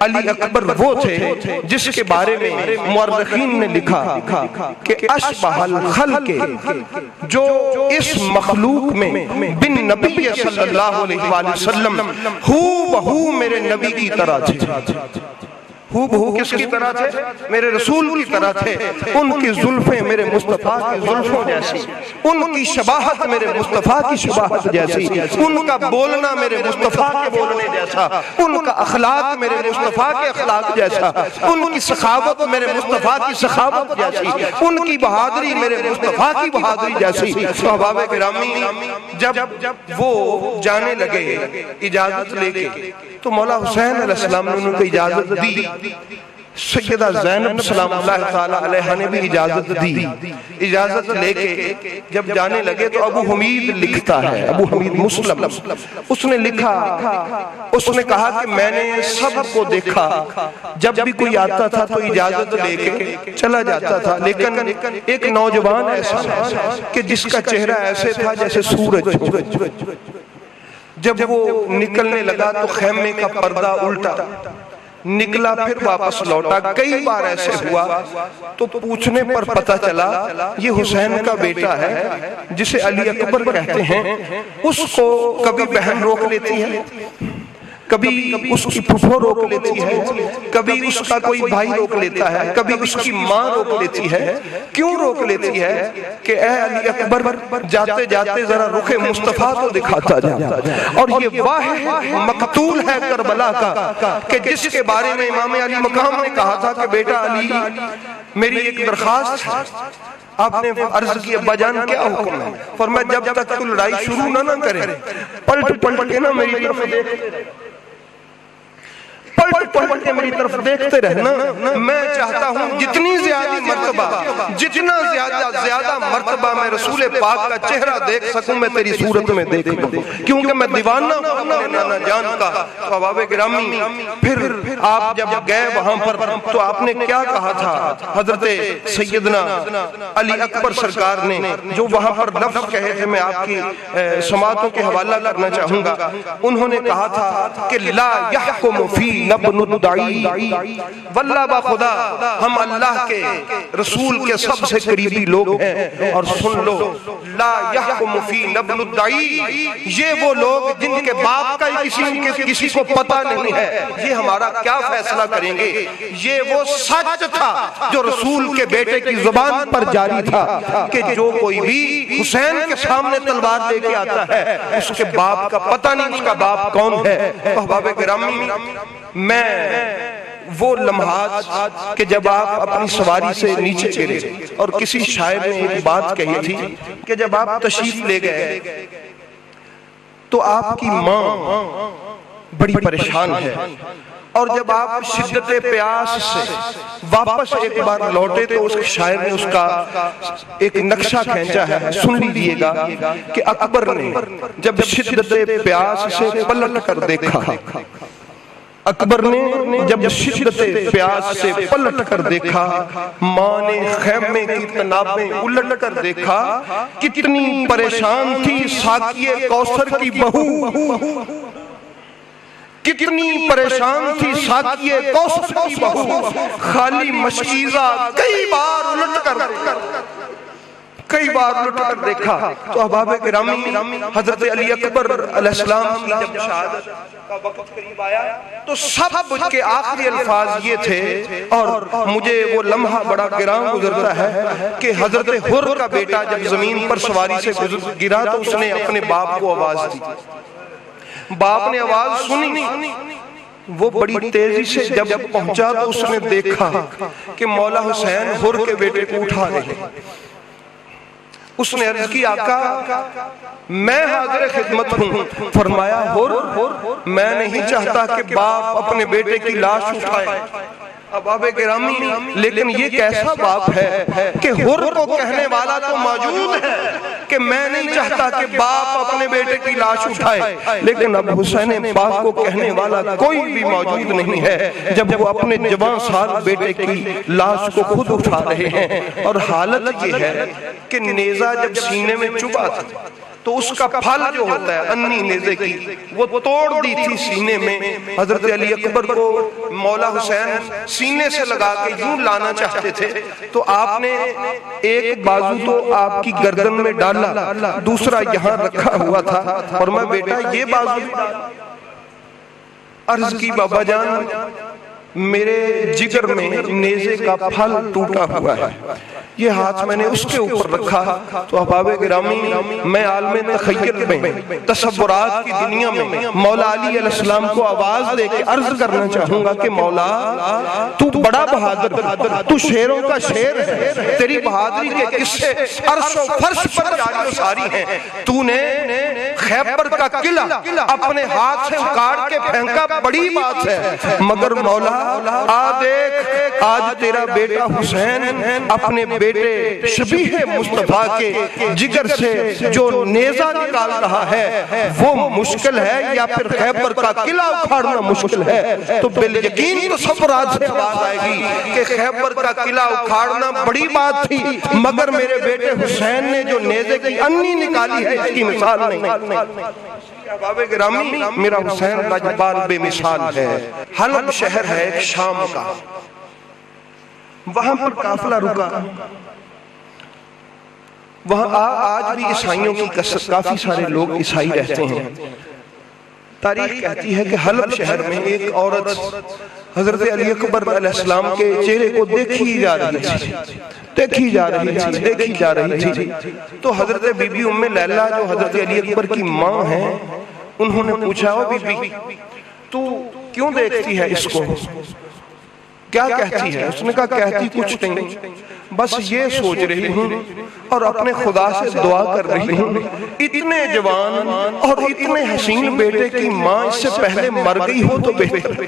علی اکبر وہ تھے جس کے بارے میں مورخین نے لکھا کہ اشبہ الخلق، جو اس مخلوق میں بن نبی صلی اللہ علیہ وآلہ وسلم ہو بہو میرے نبی کی طرح تھے. ہو بہو کس کی طرح تھے؟ میرے رسول کی طرح تھے. ان کی زلفیں میرے مصطفیٰ کی زلفوں جیسی، ان کی شباہت میرے مصطفیٰ کی شباہت جیسی، ان کا بولنا میرے مصطفیٰ کے بولنے جیسا، ان کا اخلاق میرے مصطفیٰ کے اخلاق جیسا، ان کی سخاوت میرے مصطفیٰ کی سخاوت جیسی، ان کی بہادری میرے مصطفیٰ کی بہادری جیسی. احباب گرامی، جب وہ جانے لگے اجازت لے کے تو مولا حسین علیہ السلام نے ان کو اجازت دی. سیدہ زینب سلام اللہ تعالیٰ علیہ نے بھی اجازت دی. اجازت لے کے جب جانے لگے تو ابو حمید لکھتا ہے، ابو حمید مسلم، اس نے لکھا، اس نے کہا کہ میں نے سب کو دیکھا، جب بھی کوئی آتا تھا تو اجازت لے کے چلا جاتا تھا، لیکن ایک نوجوان ایسا کہ جس کا چہرہ ایسے تھا جیسے سورج. جب وہ نکلنے لگا تو خیمے کا پردہ الٹا نکلا، پھر واپس لوٹا. کئی بار ایسے ہوا تو پوچھنے پر پتہ چلا یہ حسین کا بیٹا ہے جسے علی اکبر کہتے ہیں. اس کو کبھی بہن روک لیتی ہے، کبھی اس کی پھوپھو روک لیتی ہے، کبھی اس کا کوئی بھائی روک لیتا ہے، کبھی اس کی ماں روک لیتی ہے. کیوں روک لیتی ہے؟ کہ اے علی اکبر، جاتے جاتے ذرا رخ مصطفیٰ کو دکھاتا جا. اور یہ واحد مقتول ہے کربلا کا کہ جس کے بارے میں امام علی مقام نے کہا تھا کہ بیٹا علی، میری ایک درخواست ہے. آپ نے عرض کی ابا جان کیا حکم ہے؟ فرمایا جب تک تو لڑائی شروع نہ کرے پلٹ پلٹ کے نہ میری طرف دیکھتے رہے، پلٹ پلٹ کے میری طرف دیکھتے رہنا. میں چاہتا ہوں جتنی جتنا زیادہ مرتبہ میں رسول پاک کا چہرہ دیکھ سکوں میں تیری صورت میں دیکھ لوں، کیونکہ میں دیوانہ ہوں اپنے نانا جان کا. احباب گرامی، پھر آپ جب گئے وہاں پر تو آپ نے کیا کہا تھا؟ حضرت سیدنا علی اکبر سرکار نے جو وہاں پر لفظ کہے تھے، میں آپ کی سماعتوں کے حوالہ کرنا چاہوں گا. انہوں نے کہا تھا کہ لا یحکم فی نبن الدعی، واللہ با خدا ہم اللہ کے رسول کے سب سے قریبی لوگ ہیں. اور سن لو، لا یحکم فی نبن الدعی، یہ وہ لوگ جن کے باپ کا کسی کو پتہ نہیں ہے، یہ ہمارا کیا فیصلہ کریں گے. یہ وہ سچ تھا جو رسول کے بیٹے کی زبان پر جاری تھا کہ جو کوئی بھی حسین کے سامنے تلوار لے کے آتا ہے اس کے باپ کا پتہ نہیں اس کا باپ کون ہے. احباب گرامی، میں وہ لمحات کہ جب آپ اپنی سواری سے نیچے گرے، اور کسی شاعر نے ایک بات کہی تھی کہ جب آپ تشریف لے گئے تو آپ کی ماں بڑی پریشان ہے، اور جب آپ شدت پیاس سے واپس ایک بار لوٹے تو اس شاعر نے اس کا ایک نقشہ کھینچا ہے، سن لیجئے گا کہ اکبر نے جب شدت پیاس سے پلٹ کر دیکھا، اکبر نے جب شدت پیاس سے پلٹ کر دیکھا، ماں نے خیمے کی تنابیں الٹ کر دیکھا، کتنی پریشان تھی ساقیے کوثر کی بہو، کتنی پریشان تھی ساقیے کوثر کی بہو. خالی مشکیزہ کئی بار الٹ کر دیکھا. تو احباب گرامی، حضرت علی اکبر علیہ السلام کی جب شہادت کا وقت قریب آیا تو سب کے آخری الفاظ یہ تھے، اور مجھے وہ لمحہ بڑا گراں گزرتا ہے کہ حضرت حر کا بیٹا جب زمین پر سواری سے گرا تو اس نے اپنے باپ کو آواز دی. باپ نے آواز سنی، وہ بڑی تیزی سے جب پہنچا تو اس نے دیکھا کہ مولا حسین حر کے بیٹے کو اٹھا رہے ہیں. اس نے عرض کی آقا میں حاضر خدمت ہوں. فرمایا حر میں نہیں چاہتا کہ باپ اپنے بیٹے کی لاش اٹھائے. احباب گرامی، لیکن یہ کیسا باپ ہے کہ حر کو کہنے والا تو موجود ہے کہ میں نہیں چاہتا کہ باپ اپنے بیٹے کی لاش اٹھائے، لیکن اب حسین پاک کو کہنے والا کوئی بھی موجود نہیں ہے جب وہ اپنے جوان سال بیٹے کی لاش کو خود اٹھا رہے ہیں. اور حالت یہ ہے کہ نیزہ جب سینے میں چبھا تھا تو اس کا پھل جو ہوتا ہے انی نیزے کی وہ توڑ دی تھی سینے میں. حضرت علی اکبر کو مولا حسین سینے سے لگا کے یوں لانا چاہتے تھے تو آپ نے ایک بازو تو آپ کی گردن میں ڈالا, دوسرا یہاں رکھا ہوا تھا, اور میں بیٹا یہ بازو عرض کی بابا جان میرے جگر میں نیزے کا پھل ٹوٹا ہوا ہے, یہ ہاتھ میں نے اس کے اوپر رکھا. تو احباب گرامی میں عالم تخیل میں تصورات کی دنیا میں مولا علی علیہ السلام کو آواز دے کے عرض کرنا چاہوں گا کہ مولا تو بڑا بہادر, تو شیروں کا شیر ہے, تیری بہادری کے قصے عرش و فرش پر جاری و ساری ہیں. تو نے خیبر کا قلعہ اپنے ہاتھ سے اکاڑ کے پھینکا, بڑی بات ہے, مگر مولا دیکھ آج تیرا بیٹا حسین اپنے بیٹے شبیہ مصطفیٰ کے جگر سے جو نیزہ نکال رہا ہے وہ مشکل ہے یا پھر خیبر کا قلعہ اکھاڑنا مشکل ہے. تو بالیقین تو تصورات سے آواز آئے گی کہ خیبر کا قلعہ اکھاڑنا بڑی بات تھی, مگر میرے بیٹے حسین نے جو نیزے کی انی نکالی ہے اس کی مثال نہیں. احباب گرامی میرا حسین لاجواب بے مثال ہے. حلب شہر ہے ایک شام کا, وہاں پر قافلہ رکا. وہاں آج بھی عیسائیوں کی کافی سارے لوگ عیسائی رہتے ہیں. تاریخ کہتی ہے کہ حلب شہر میں ایک عورت حضرت علی اکبر علیہ السلام کے چہرے کو دیکھی جا رہی تھی. تو حضرت بی بی ام لیلہ جو حضرت علی اکبر کی ماں ہیں انہوں نے پوچھا, او بی بی تو کیوں دیکھتی ہے اس کو, کیا کہتی ہے؟ اس نے کہا کہتی کچھ نہیں, بس یہ سوچ رہی ہوں اور اپنے خدا سے دعا کر رہی ہوں, اتنے جوان اور اتنے حسین بیٹے کی ماں اس سے پہلے مر گئی ہو تو بہتر,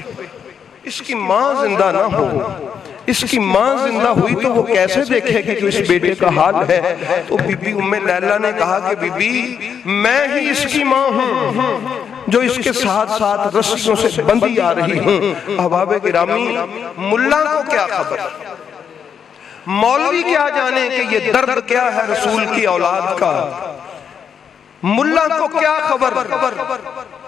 اس کی ماں زندہ نہ ہو. اس کی ماں زندہ ہوئی تو وہ کیسے دیکھے گی کہ اس بیٹے کا حال ہے. تو بی بی ام لیلہ نے کہا کہ بی بی میں ہی اس کی ماں ہوں جو اس کے ساتھ ساتھ رسیوں سے بندھی آ رہی ہوں. احباب گرامی ملا کو کیا خبر, مولوی کیا جانے کہ یہ درد کیا ہے رسول کی اولاد کا, ملا کو کیا خبر,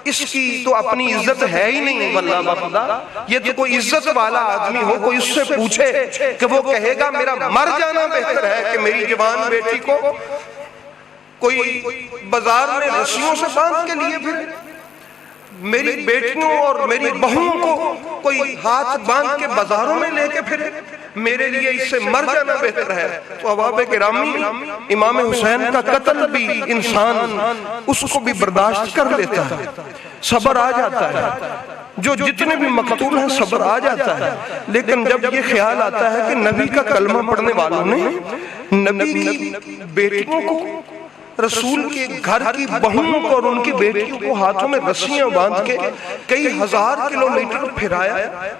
اس کی تو اپنی عزت ہے ہی نہیں. واللہ بخدا یہ تو کوئی عزت والا آدمی ہو, کوئی اس سے پوچھے کہ وہ کہے گا میرا مر جانا بہتر ہے کہ میری جوان بیٹی کو کوئی بازار میں رسیوں سے باندھ کے لیے پھر میری بیٹیوں اور میری بہوؤں کو کوئی ہاتھ باندھ کے بازاروں میں لے کے پھر میرے لیے اس سے مر جانا بہتر ہے. تو احباب گرامی امام حسین کا قتل بھی انسان اس کو بھی برداشت کر لیتا ہے, صبر آ جاتا ہے, جو جتنے بھی مقتول ہیں صبر آ جاتا ہے. لیکن جب یہ خیال آتا ہے کہ نبی کا کلمہ پڑھنے والوں نے نبی کی بیٹیوں کو, رسول کے گھر کی بہنوں کو اور ان کی بیٹیوں کو ہاتھوں میں رسیاں باندھ کے کئی ہزار کلومیٹر پھرایا,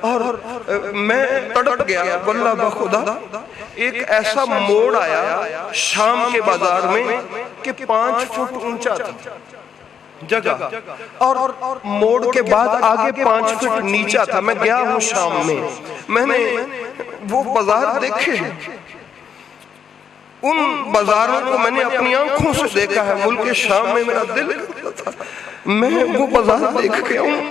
اور میں تڑپ گیا. واللہ بخدا ایک ایسا موڑ آیا شام کے بازار میں کہ 5 فٹ اونچا تھا جگہ, اور موڑ کے بعد آگے 5 فٹ نیچا تھا. میں گیا ہوں شام میں نے وہ بازار دیکھے, ان بازاروں کو میں نے اپنی آنکھوں سے دیکھا ہے. ملک شام میں میرا دل کرتا تھا میں وہ بازار دیکھ کے ہوں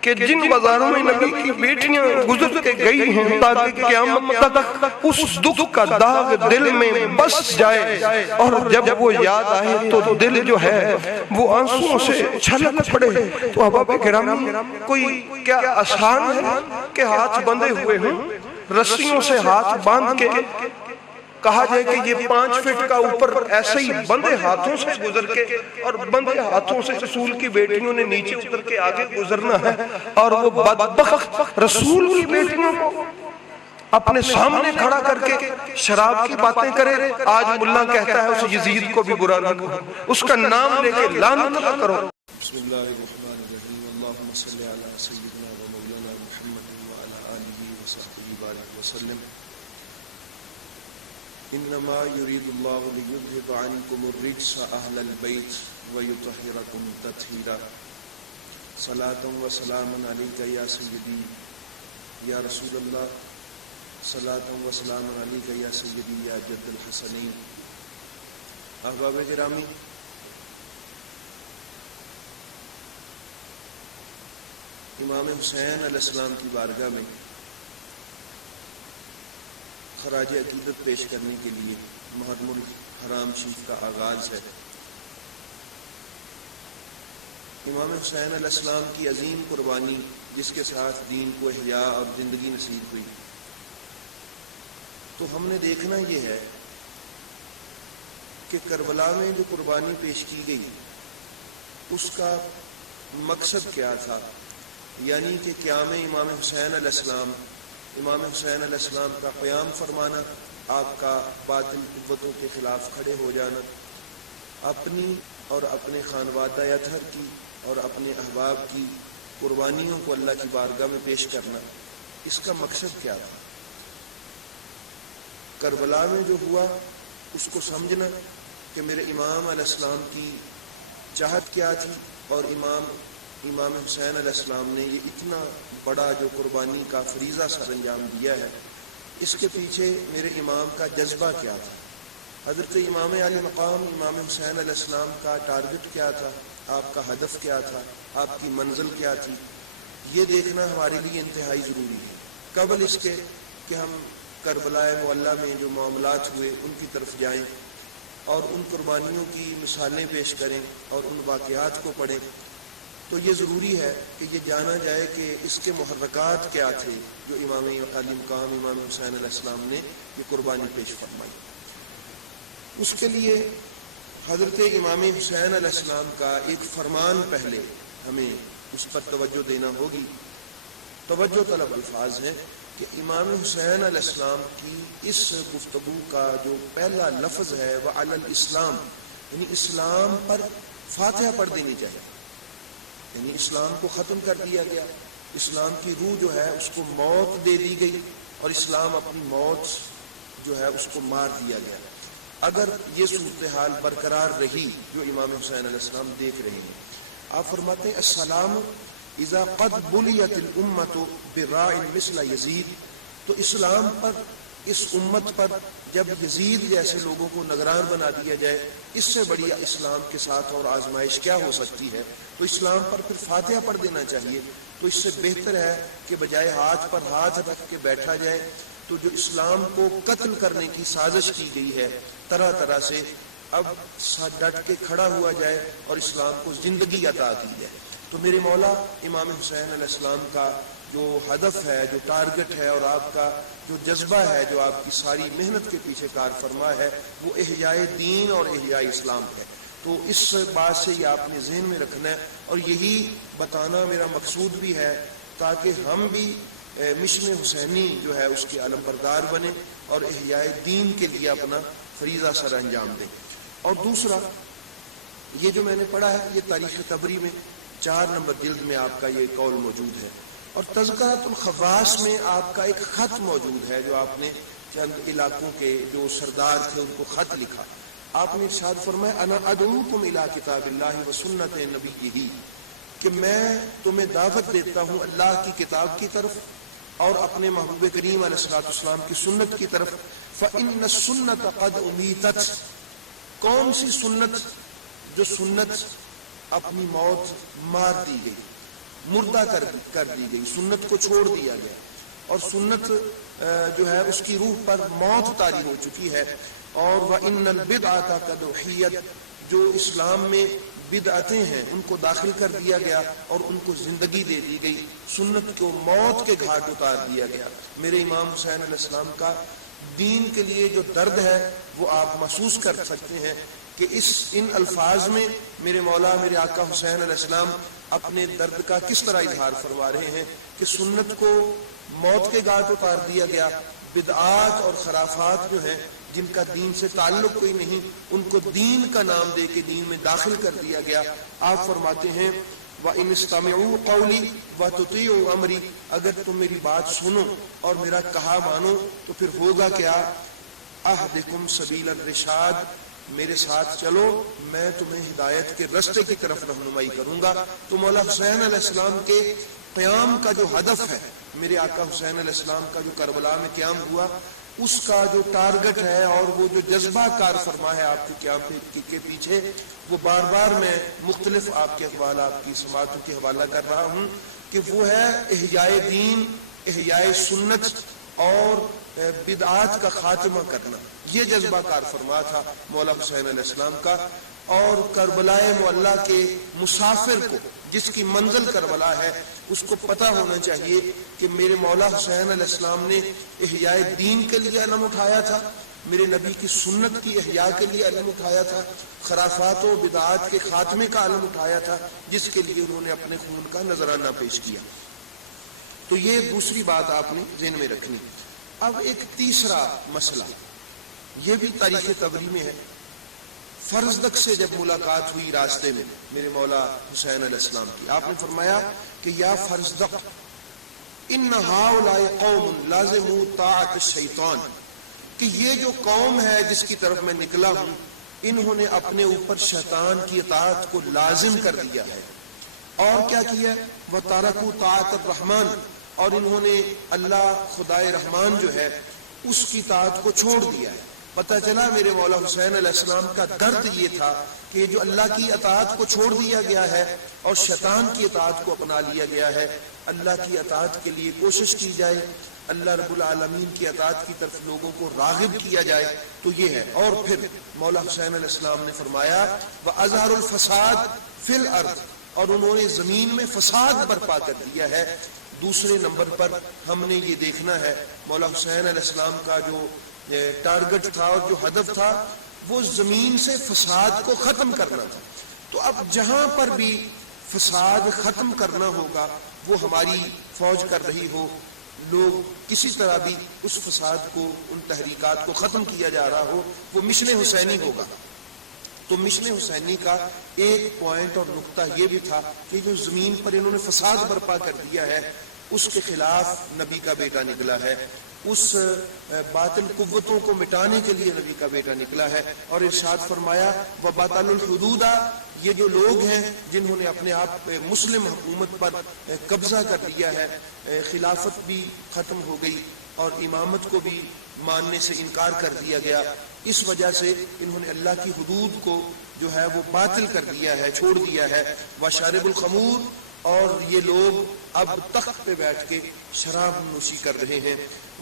کہ جن بازاروں میں نبی کی بیٹیاں گزر کے گئی ہیں تاکہ قیامت تک اس دکھ کا داغ دل میں بس جائے, اور جب وہ یاد آئے تو دل جو ہے وہ آنسوؤں سے چھلک پڑے. تو احباب گرامی کوئی کیا آسان ہے کہ ہاتھ بندھے ہوئے ہوں, رسیوں سے ہاتھ باندھ کے کہا جائے کہ یہ 5 فٹ کا اوپر ایسے ہی بندے ہاتھوں سے گزر کے, اور بندے ہاتھوں سے رسول کی بیٹیوں نے نیچے اتر کے آگے گزرنا ہے, اور وہ بدبخت رسول کی بیٹیوں کو اپنے سامنے کھڑا کر کے شراب کی باتیں کرے. آج ملا کہتا ہے اس یزید کو بھی برا نہ کرو, اس کا نام لے کے لعنت نہ کرو. بسم اللہ الرحمن الرحیم. اللہم صلی علی سیدنا و مولانا محمد وعلی آلہ وصحبہ بارک وسلم. انما يريد الله ليذهب عنكم الرجس اهل البيت ويطهركم تطهيرا. صلاة وسلاما عليك يا سيدي يا رسول الله, صلاة وسلاما عليك يا سيدي يا جد الحسنين. احباب گرامی امام حسین علیہ السلام کی بارگاہ میں خراج عقیدت پیش کرنے کے لیے محرم الحرام شریف کا آغاز ہے۔ امام حسین علیہ السلام کی عظیم قربانی جس کے ساتھ دین کو احیاء اور زندگی نصیب ہوئی، تو ہم نے دیکھنا یہ ہے کہ کربلا میں جو قربانی پیش کی گئی اس کا مقصد کیا تھا، یعنی کہ قیام امام حسین علیہ السلام، امام حسین علیہ السلام کا قیام فرمانا، آپ کا باطل قوتوں کے خلاف کھڑے ہو جانا، اپنی اور اپنے خانوادہ اطہر کی اور اپنے احباب کی قربانیوں کو اللہ کی بارگاہ میں پیش کرنا، اس کا مقصد کیا تھا؟ کربلا میں جو ہوا اس کو سمجھنا کہ میرے امام علیہ السلام کی چاہت کیا تھی، اور امام حسین علیہ السلام نے یہ اتنا بڑا جو قربانی کا فریضہ سر انجام دیا ہے، اس کے پیچھے میرے امام کا جذبہ کیا تھا۔ حضرت امام علی مقام امام حسین علیہ السلام کا ٹارگٹ کیا تھا، آپ کا ہدف کیا تھا، آپ کی منزل کیا تھی، یہ دیکھنا ہمارے لیے انتہائی ضروری ہے، قبل اس کے کہ ہم کربلا معلیٰ میں جو معاملات ہوئے ان کی طرف جائیں اور ان قربانیوں کی مثالیں پیش کریں اور ان واقعات کو پڑھیں۔ تو یہ ضروری ہے کہ یہ جانا جائے کہ اس کے محرکات کیا تھے جو امام علی مقام امام حسین علیہ السلام نے یہ قربانی پیش فرمائی۔ اس کے لیے حضرت امام حسین علیہ السلام کا ایک فرمان پہلے ہمیں اس پر توجہ دینا ہوگی۔ توجہ طلب الفاظ ہیں کہ امام حسین علیہ السلام کی اس گفتگو کا جو پہلا لفظ ہے وہ علی الاسلام، یعنی اسلام پر فاتحہ پڑھ دینی چاہیے، یعنی اسلام کو ختم کر دیا گیا، اسلام کی روح جو ہے اس کو موت دے دی گئی اور اسلام اپنی موت جو ہے اس کو مار دیا گیا۔ اگر یہ صورتحال برقرار رہی جو امام حسین علیہ السلام دیکھ رہے ہیں، آپ فرماتے ہیں السلام اذا قد بلیت الامت براع مثل یزید، تو اسلام پر، اس امت پر جب یزید جیسے لوگوں کو نگران بنا دیا جائے، اس سے بڑی اسلام کے ساتھ اور آزمائش کیا ہو سکتی ہے؟ تو اسلام پر پھر فاتحہ پڑھ دینا چاہیے۔ تو اس سے بہتر ہے کہ بجائے ہاتھ پر ہاتھ رکھ کے بیٹھا جائے، تو جو اسلام کو قتل کرنے کی سازش کی گئی ہے طرح طرح سے، اب ڈٹ کے کھڑا ہوا جائے اور اسلام کو زندگی عطا کی جائے۔ تو میرے مولا امام حسین علیہ السلام کا جو ہدف ہے، جو ٹارگٹ ہے، اور آپ کا جو جذبہ ہے، جو آپ کی ساری محنت کے پیچھے کار فرما ہے، وہ احیاء دین اور احیاء اسلام ہے۔ تو اس بات سے یہ آپ نے ذہن میں رکھنا ہے، اور یہی بتانا میرا مقصود بھی ہے تاکہ ہم بھی مشن حسینی جو ہے اس کے علم بردار بنیں اور احیاء دین کے لیے اپنا فریضہ سر انجام دیں۔ اور دوسرا، یہ جو میں نے پڑھا ہے یہ تاریخ طبری میں 4 نمبر جلد میں آپ کا یہ قول موجود ہے، اور تذکرۃ الخواص میں آپ کا ایک خط موجود ہے جو آپ نے چند علاقوں کے جو سردار تھے ان کو خط لکھا۔ آپ نے ارشاد فرمایا انا ادعوکم الی کتاب اللہ و سنت نبیہ، کہ میں تمہیں دعوت دیتا ہوں اللہ کی کتاب کی طرف اور اپنے محبوب کریم علیہ الصلوۃ والسلام کی سنت کی طرف۔ فإن السنت قد امیتت، کون سی سنت؟ جو سنت اپنی موت مار دی گئی، مردہ کر دی گئی، سنت کو چھوڑ دیا گیا، اور سنت جو ہے اس کی روح پر موت طاری ہو چکی ہے۔ اور وَإِنَّ الْبِدْعَةَ قَدْ أُحْيِّتْ، جو اسلام میں بدعتیں ہیں ان کو داخل کر دیا گیا اور ان کو زندگی دے دی گئی، سنت کو موت کے گھاٹ اتار دیا گیا۔ میرے امام حسین علیہ السلام کا دین کے لیے جو درد ہے وہ آپ محسوس کر سکتے ہیں کہ ان الفاظ میں میرے مولا میرے آقا حسین علیہ السلام اپنے درد کا کس طرح اظہار فرما رہے ہیں کہ سنت کو موت کے گھاٹ اتار دیا گیا، بدعات اور خرافات جو ہیں جن کا دین سے تعلق کوئی نہیں ان کو دین کا نام دے کے دین میں داخل کر دیا گیا۔ آپ فرماتے ہیں وَإِنِ اسْتَمِعُوا قَوْلِي وَتُطِيعُوا أَمْرِي، اگر تم میری بات سنو اور میرا کہا مانو تو پھر ہوگا کیا؟ أَهْدِكُمْ سَبِيلَ الرِّشَادِ، میرے ساتھ چلو، میں تمہیں ہدایت کے رستے کی طرف رہنمائی کروں گا۔ تو مولا حسین علیہ السلام کے قیام کا جو ہدف ہے، میرے آقا حسین علیہ السلام کا جو کربلا میں قیام ہوا، اس کا جو ٹارگٹ ہے اور وہ جو جذبہ کار فرما ہے آپ کے قیام کے پیچھے، وہ بار بار میں مختلف آپ کے اقوال، آپ کی سماعتوں کے حوالہ کر رہا ہوں کہ وہ ہے احیاء دین، احیاء سنت اور بدعات کا خاتمہ کرنا۔ یہ جذبہ کار فرما تھا مولا حسین علیہ السلام کا، اور کربلا معلی کے مسافر کو، جس کی منزل کربلا ہے، اس کو پتہ ہونا چاہیے کہ میرے مولا حسین علیہ السلام نے احیاء دین کے لیے علم اٹھایا تھا، میرے نبی کی سنت کی احیاء کے لیے علم اٹھایا تھا، خرافات و بدعات کے خاتمے کا علم اٹھایا تھا، جس کے لیے انہوں نے اپنے خون کا نذرانہ پیش کیا۔ تو یہ دوسری بات آپ نے ذہن میں رکھنی۔ اب ایک تیسرا مسئلہ، یہ بھی تاریخ تبری میں ہے۔ فرزدق سے جب ملاقات ہوئی راستے میں میرے مولا حسین علیہ السلام کی، آپ نے فرمایا کہ یا فرزدق ان ہؤلاء قوم لازموا طاعت الشیطان، کہ یہ جو قوم ہے جس کی طرف میں نکلا ہوں، انہوں نے اپنے اوپر شیطان کی اطاعت کو لازم کر دیا ہے۔ اور کیا کیا؟ وترکوا طاعت الرحمن، اور انہوں نے اللہ خدائے رحمان جو ہے اس کی اطاعت کو چھوڑ دیا ہے۔ پتہ چلا میرے مولا حسین علیہ السلام کا درد یہ تھا کہ جو اللہ کی اطاعت کو چھوڑ دیا گیا ہے اور شیطان کی اطاعت کو اپنا لیا گیا ہے، اللہ کی اطاعت کے لیے کوشش کی جائے، اللہ رب العالمین کی اطاعت کی طرف لوگوں کو راغب کیا جائے، تو یہ ہے۔ اور پھر مولا حسین علیہ السلام نے فرمایا وَأَظْهَرُ الْفَسَادَ فِي الْأَرْضِ، اور انہوں نے زمین میں فساد برپا کر دیا ہے۔ دوسرے نمبر پر ہم نے یہ دیکھنا ہے مولا حسین علیہ السلام کا جو ٹارگٹ تھا اور جو ہدف تھا، وہ زمین سے فساد کو ختم کرنا تھا۔ تو اب جہاں پر بھی فساد ختم کرنا ہوگا، وہ ہماری فوج کر رہی ہو، لوگ کسی طرح بھی اس فساد کو، ان تحریکات کو ختم کیا جا رہا ہو، وہ مشن حسینی ہوگا۔ تو مشن حسینی کا ایک پوائنٹ اور نقطہ یہ بھی تھا کہ جو زمین پر انہوں نے فساد برپا کر دیا ہے، اس کے خلاف نبی کا بیٹا نکلا ہے، اس باطل قوتوں کو مٹانے کے لیے نبی کا بیٹا نکلا ہے۔ اور ارشاد فرمایا وَبَطَلُ الْحُدُودَ، یہ جو لوگ ہیں جنہوں نے اپنے آپ مسلم حکومت پر قبضہ کر لیا ہے، خلافت بھی ختم ہو گئی اور امامت کو بھی ماننے سے انکار کر دیا گیا، اس وجہ سے انہوں نے اللہ کی حدود کو جو ہے وہ باطل کر دیا ہے، چھوڑ دیا ہے۔ وَشَارِبُ الْخَمُورِ، اور یہ لوگ اب تخت پہ بیٹھ کے شراب نوشی کر رہے ہیں۔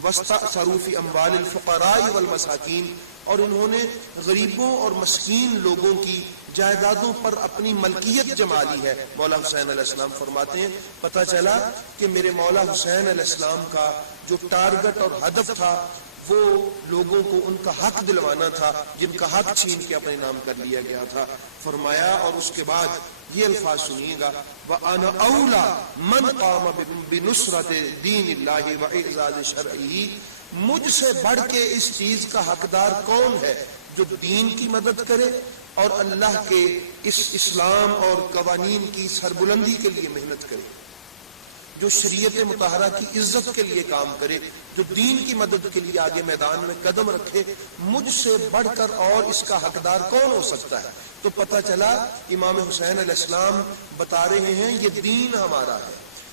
وَاسْتَأْثَرُوا فِي أَمْوَالِ الْفُقَرَاءِ وَالْمَسَاكِينِ، اور انہوں نے غریبوں اور مسکین لوگوں کی جائیدادوں پر اپنی ملکیت جما لی ہے۔ مولا حسین علیہ السلام فرماتے ہیں پتہ چلا کہ میرے مولا حسین علیہ السلام کا جو ٹارگٹ اور ہدف تھا، وہ لوگوں کو ان کا حق دلوانا تھا جن کا حق چھین کے اپنے نام کر لیا گیا تھا۔ فرمایا، اور اس کے بعد یہ الفاظ سنیے گا وَأَنَا أَوْلَى مَنْ قَامَ بِنُصْرَةِ دِينِ اللَّهِ وَإِعْزَازِ شَرْعِهِ، مجھ سے بڑھ کے اس چیز کا حقدار کون ہے جو دین کی مدد کرے اور اللہ کے اس اسلام اور قوانین کی سربلندی کے لیے محنت کرے، جو شریعت مطہرہ کی عزت کے لیے کام کرے، جو دین کی مدد کے لیے آگے میدان میں قدم رکھے، مجھ سے بڑھ کر اور اس کا حقدار کون ہو سکتا ہے؟ تو پتہ چلا امام حسین علیہ السلام بتا رہے ہیں یہ دین ہمارا ہے،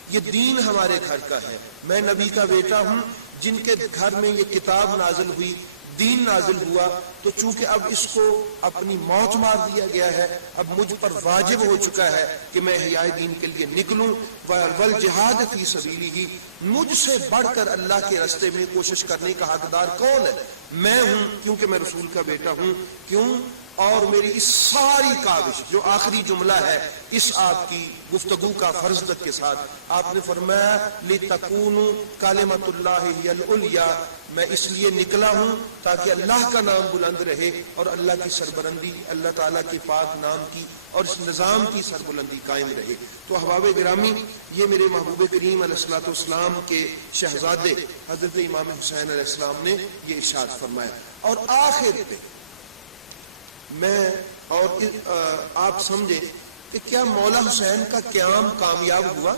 یہ دین ہمارے گھر کا ہے، میں نبی کا بیٹا ہوں جن کے گھر میں یہ کتاب نازل ہوئی، دین نازل ہوا، تو چونکہ اب اس کو اپنی موت مار دیا گیا ہے، اب مجھ پر واجب ہو چکا ہے کہ میں احیاء دین کے لیے نکلوں۔ والجہاد فی سبیلہ، مجھ سے بڑھ کر اللہ کے راستے میں کوشش کرنے کا حقدار کون ہے؟ میں ہوں، کیونکہ میں رسول کا بیٹا ہوں۔ کیوں؟ اور میری اس ساری کاوش، جو آخری جملہ ہے اس آپ کی گفتگو کا فرزدق کے ساتھ، آپ نے فرمایا لِتَكُونُوا كَلِمَةُ اللَّهِ هِيَ الْعُلْيَا، میں اس لیے نکلا ہوں تاکہ اللہ کا نام بلند رہے اور اللہ کی سربلندی، اللہ تعالیٰ کے پاک نام کی اور اس نظام کی سربلندی قائم رہے۔ تو احباب گرامی، یہ میرے محبوب کریم علیہ الصلوۃ والسلام کے شہزادے حضرت امام حسین علیہ السلام نے یہ ارشاد فرمایا۔ اور آخر پہ میں اور آپ سمجھے کہ کیا مولا حسین کا قیام کامیاب ہوا؟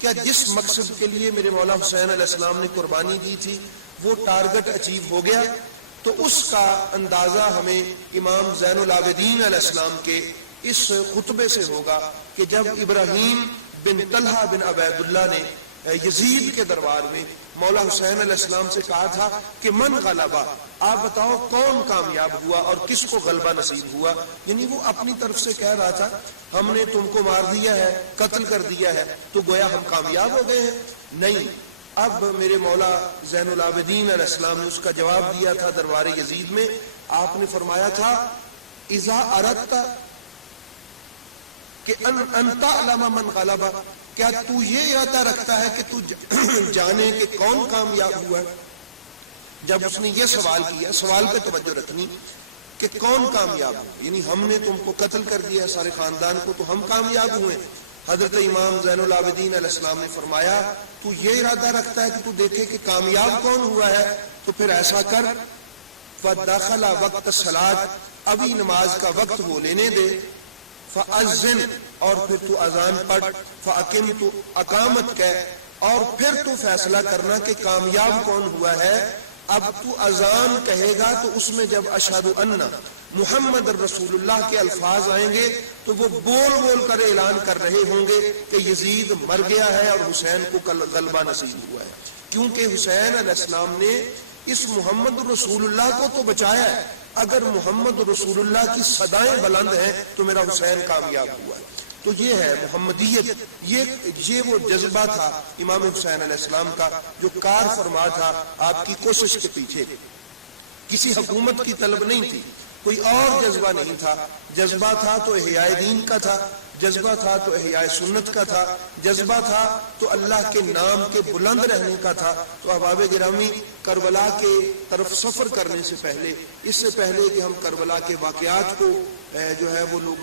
کیا جس مقصد کے لیے میرے مولا حسین علیہ السلام نے قربانی دی تھی وہ ٹارگٹ اچیو ہو گیا؟ تو اس کا اندازہ ہمیں امام زین العابدین علیہ السلام کے اس خطبے سے ہوگا کہ جب ابراہیم بن طلحہ بن عبید اللہ نے یزید کے دربار میں مولا حسین علیہ السلام سے کہا تھا کہ من غلبہ، آپ بتاؤ کون کامیاب ہوا اور کس کو غلبہ نصیب ہوا. یعنی وہ اپنی طرف سے کہہ رہا تھا ہم نے تم کو مار دیا ہے، قتل کر دیا ہے، تو گویا ہم کامیاب ہو گئے ہیں. نہیں، اب میرے مولا زین العابدین علیہ السلام نے اس کا جواب دیا تھا دربار یزید میں. آپ نے فرمایا تھا اذا اردت کہ ان تعلم من غلبہ، کیا تو یہ ارادہ رکھتا ہے کہ تو جانے کہ کون کامیاب ہوا ہے؟ جب اس نے یہ سوال کیا، سوال پہ توجہ رکھنی کہ کون کامیاب ہوا، یعنی ہم نے تم کو قتل کر دیا سارے خاندان کو تو ہم کامیاب ہوئے. حضرت امام زین العابدین علیہ السلام نے فرمایا تو یہ ارادہ رکھتا ہے کہ تو دیکھے کہ کامیاب کون ہوا ہے، تو پھر ایسا کر فدخل وقت الصلاۃ، ابھی نماز کا وقت ہو لینے دے، فاذن، اور پھر تو اذان پڑھ، فاقم، تو اقامت کہہ، اور پھر تو فیصلہ کرنا کہ کامیاب کون ہوا ہے. اب تو اذان کہے گا تو اس میں جب اشہد ان محمد رسول اللہ کے الفاظ آئیں گے تو وہ بول بول کر اعلان کر رہے ہوں گے کہ یزید مر گیا ہے اور حسین کو غلبہ نصیب ہوا ہے. کیونکہ حسین علیہ السلام نے اس محمد رسول اللہ کو تو بچایا ہے. اگر محمد رسول اللہ کی صدائیں بلند ہیں تو میرا حسین کامیاب ہوا ہے. تو یہ ہے محمدیت، یہ وہ جذبہ تھا امام حسین علیہ السلام کا جو کار فرما تھا آپ کی کوشش کے پیچھے. کسی حکومت کی طلب نہیں تھی، کوئی اور جذبہ نہیں تھا. جذبہ تھا تو احیاء دین کا تھا، جذبہ تھا تو احیاء سنت کا تھا، جذبہ تھا تو اللہ کے نام کے بلند رہنے کا تھا. تو احباب گرامی، کربلا کے طرف سفر کرنے سے پہلے، اس سے پہلے کہ ہم کربلا کے واقعات کو جو ہے وہ لوگ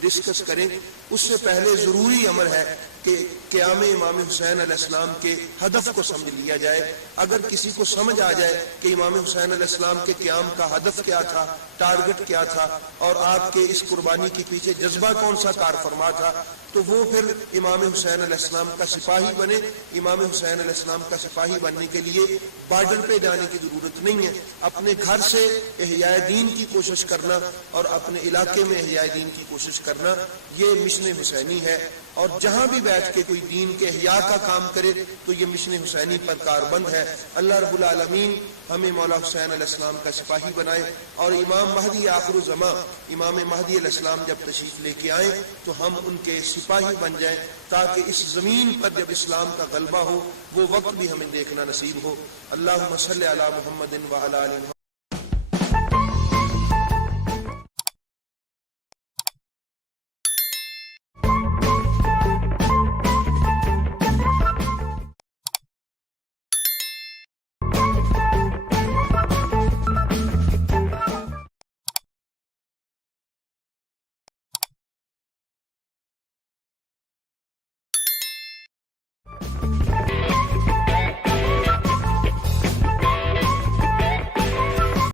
ڈسکس کریں، اس سے پہلے ضروری امر ہے کہ قیام امام حسین علیہ السلام کے ہدف کو سمجھ لیا جائے. اگر کسی کو سمجھ آ جائے کہ امام حسین علیہ السلام کے قیام کا ہدف کیا تھا، ٹارگٹ کیا تھا، اور آپ کے اس قربانی کے پیچھے جذبہ کون سا کار فرما تھا، تو وہ پھر امام حسین علیہ السلام کا سپاہی بنے. امام حسین علیہ السلام کا سپاہی بننے کے لیے بارڈر پہ جانے کی ضرورت نہیں ہے. اپنے گھر سے احیاء دین کی کوشش کرنا اور اپنے علاقے میں احیاء دین کی کوشش کرنا، یہ مشن حسینی ہے. اور جہاں بھی بیٹھ کے کوئی دین کے احیاء کا کام کرے تو یہ مشن حسینی پر کاربند ہے. اللہ رب العالمین ہمیں مولا حسین علیہ السلام کا سپاہی بنائے، اور امام مہدی آخر الزمان، امام مہدی علیہ السلام جب تشریف لے کے آئیں تو ہم ان کے سپاہی بن جائیں، تاکہ اس زمین پر جب اسلام کا غلبہ ہو وہ وقت بھی ہمیں دیکھنا نصیب ہو. اللہم صلی علی محمد و علی آل محمد.